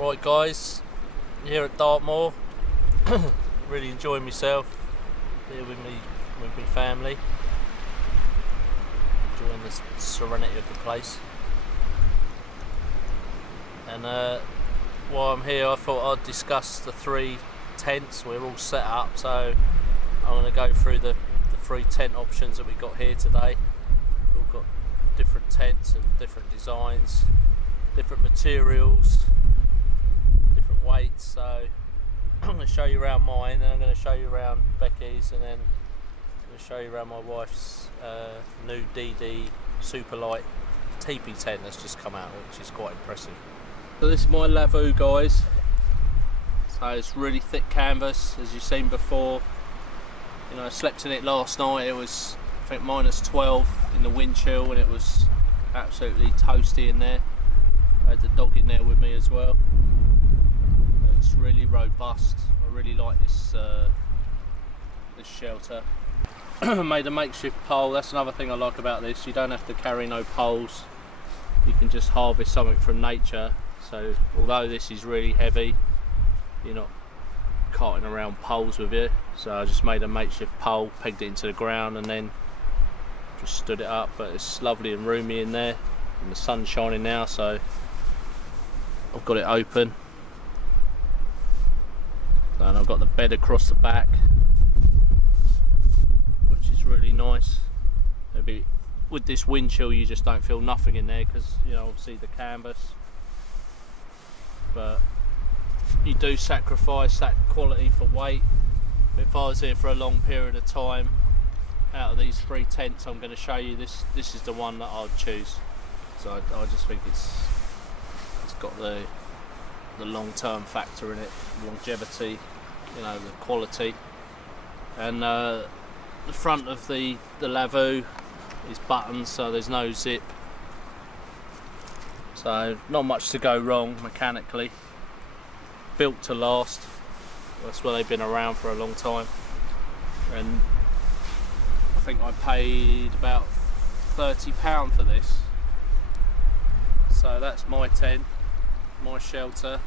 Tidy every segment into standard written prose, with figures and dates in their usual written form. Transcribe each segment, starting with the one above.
Right guys, here at Dartmoor, really enjoying myself here with my family, enjoying the serenity of the place. And while I'm here, I thought I'd discuss the 3 tents. We're all set up, so I'm going to go through the 3 tent options that we got here today. We've all got different tents and different designs, different materials, different weights. So I'm going to show you around mine, then I'm going to show you around Becky's, and then I'm going to show you around my wife's new DD super light teepee tent that's just come out, which is quite impressive. So this is my Lavvu, guys. So it's really thick canvas, as you've seen before. You know, I slept in it last night. It was, I think, -12 in the wind chill, and it was absolutely toasty in there. I had the dog in there with me as well. It's really robust. I really like this this shelter. Made a makeshift pole. That's another thing I like about this. You don't have to carry no poles. You can just harvest something from nature. So although this is really heavy, you're not carting around poles with you. So I just made a makeshift pole, pegged it into the ground, and then just stood it up. But it's lovely and roomy in there, and the sun's shining now, so I've got it open. And I've got the bed across the back, which is really nice. Maybe with this wind chill you just don't feel nothing in there, because, you know, obviously the canvas, but you do sacrifice that quality for weight. But if I was here for a long period of time, out of these 3 tents I'm going to show you, this is the one that I'd choose. So I just think it's got the long-term factor in it, longevity, you know, the quality. And the front of the Lavvu is buttons, so there's no zip, so not much to go wrong mechanically. Built to last. That's why they've been around for a long time. And I think I paid about £30 for this. So that's my tent, my shelter,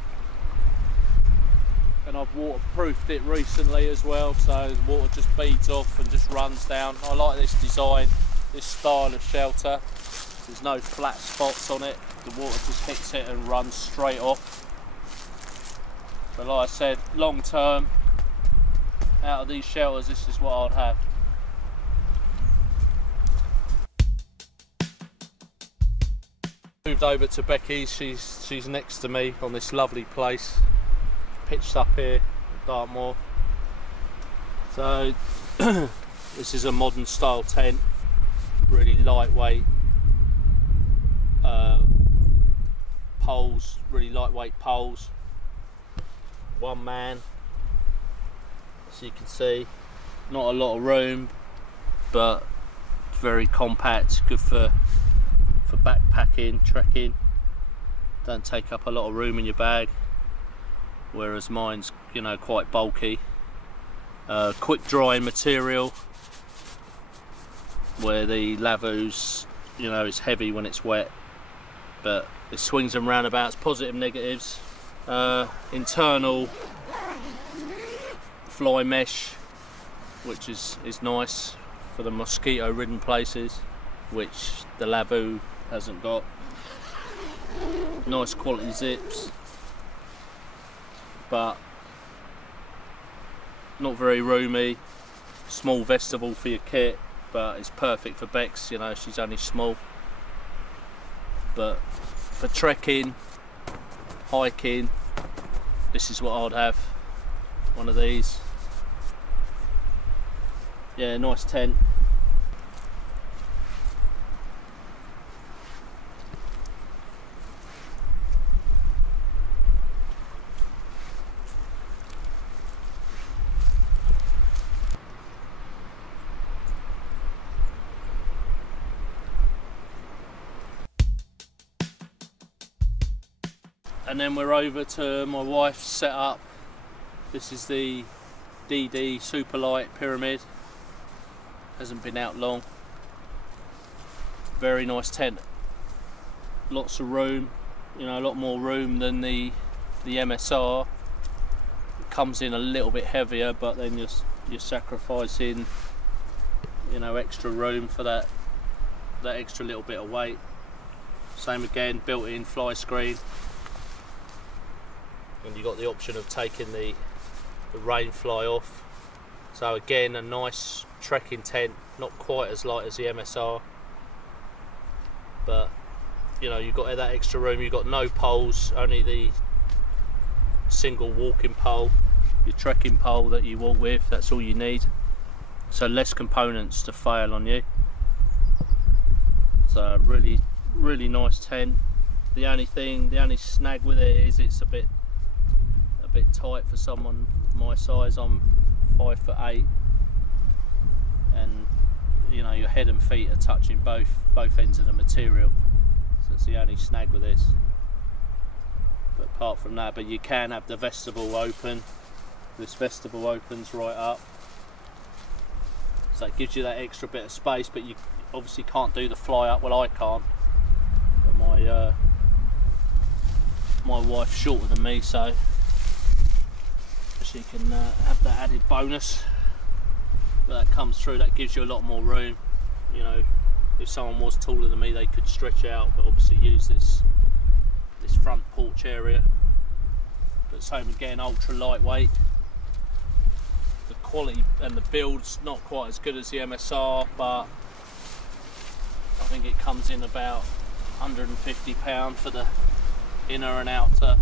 and I've waterproofed it recently as well, so the water just beads off and just runs down. I like this design, this style of shelter. There's no flat spots on it, the water just hits it and runs straight off. But like I said, long term, out of these shelters, this is what I'd have. Moved over to Becky's. She's next to me on this lovely place, pitched up here at Dartmoor. So this is a modern style tent, really lightweight poles, really lightweight poles. One man, as you can see, not a lot of room, but very compact, good for backpacking, trekking. Don't take up a lot of room in your bag, whereas mine's, you know, quite bulky. Quick drying material, where the Lavvu's, you know, it's heavy when it's wet, but it swings and roundabouts, positive, negatives. Internal fly mesh, which is nice for the mosquito ridden places, which the Lavvu hasn't got. Nice quality zips, but not very roomy. Small vestibule for your kit, but it's perfect for Bex, you know, she's only small. But for trekking, hiking, this is what I'd have, one of these. Yeah, nice tent. And then we're over to my wife's setup. This is the DD Superlight Pyramid. Hasn't been out long. Very nice tent. Lots of room, you know, a lot more room than the the MSR comes in a little bit heavier, but then you're sacrificing, you know, extra room for that extra little bit of weight. Same again, built-in fly screen, and you got the option of taking the rain fly off. So again, a nice trekking tent, not quite as light as the MSR, but you know, you've got that extra room. You've got no poles, only the single walking pole, your trekking pole that you walk with. That's all you need, so less components to fail on you. So really nice tent. The only snag with it is it's a bit tight for someone my size. I'm 5'8", and you know, your head and feet are touching both ends of the material, so that's the only snag with this. But apart from that, but you can have the vestibule open. This vestibule opens right up, so it gives you that extra bit of space, but you obviously can't do the fly up. Well, I can't, but my wife's shorter than me, so she can have that added bonus. But that comes through, that gives you a lot more room. You know, if someone was taller than me, they could stretch out, but obviously use this front porch area. But same again, ultra lightweight. The quality and the build's not quite as good as the MSR, but I think it comes in about £150 for the inner and outer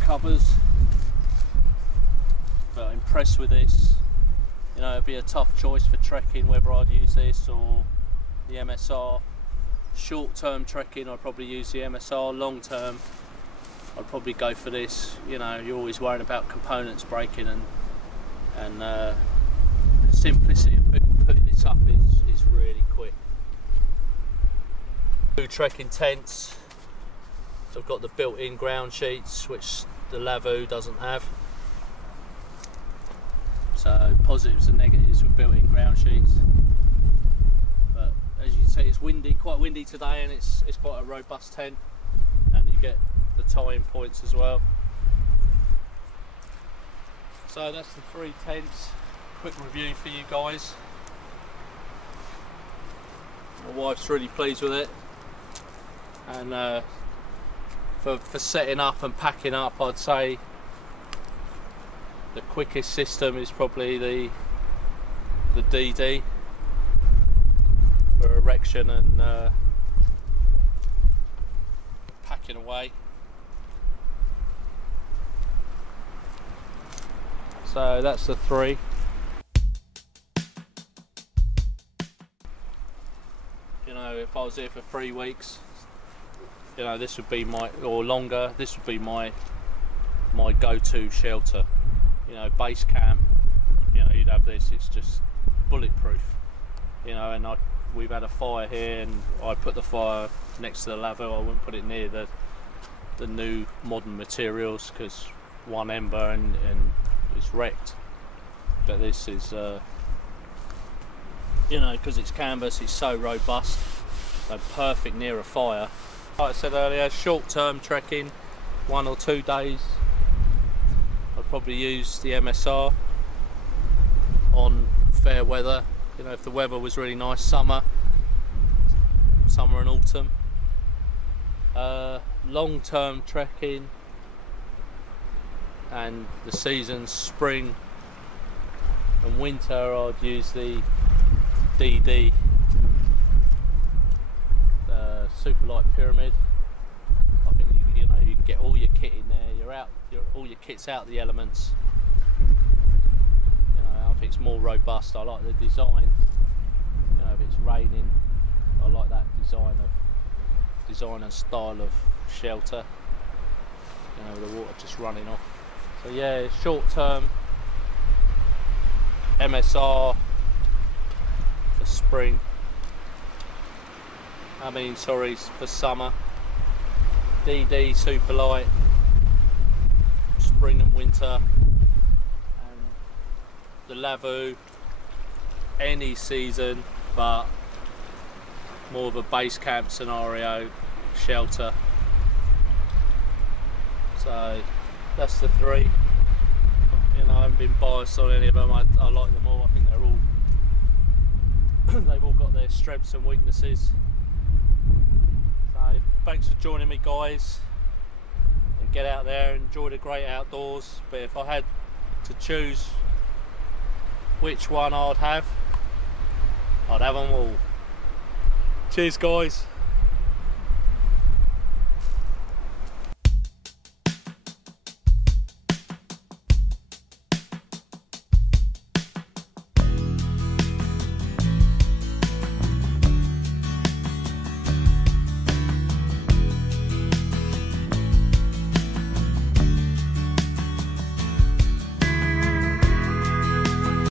covers. But impressed with this. You know, it'd be a tough choice for trekking whether I'd use this or the MSR. Short term trekking, I'd probably use the MSR. Long term, I'd probably go for this. You know, you're always worrying about components breaking, and the simplicity of putting this up is really quick. Two trekking tents. So I've got the built-in ground sheets, which the Lavvu doesn't have. So positives and negatives with built-in ground sheets. But as you can see, it's windy, quite windy today, and it's quite a robust tent, and you get the tie-in points as well. So that's the 3 tents. Quick review for you guys. My wife's really pleased with it, and for setting up and packing up, I'd say the quickest system is probably the DD for erection and packing away. So that's the 3. You know, if I was here for 3 weeks, you know, this would be or longer, this would be my go-to shelter. You know, base camp, you know, you'd have this, it's just bulletproof. You know, and we've had a fire here, and I put the fire next to the Lavvu. I wouldn't put it near the new modern materials, because one ember and it's wrecked. But this is, you know, because it's canvas, it's so robust, so perfect near a fire. Like I said earlier, short-term trekking, 1 or 2 days. I'd probably use the MSR on fair weather. You know, if the weather was really nice, summer and autumn. Long-term trekking and the seasons spring and winter, I'd use the DD, the super light pyramid. I think you know, you can get all your kit in there. All your kit's out the elements. You know, I think it's more robust. I like the design. You know, if it's raining, I like that design and style of shelter. You know, the water just running off. So yeah, short term MSR for spring. Sorry, for summer. DD super light, spring and winter, and the Lavvu any season, but more of a base camp scenario, shelter. So that's the three. You know, I haven't been biased on any of them. I like them all. I think they're all they've all got their strengths and weaknesses. So thanks for joining me, guys, and get out there and enjoy the great outdoors. But if I had to choose which one I'd have them all. Cheers, guys.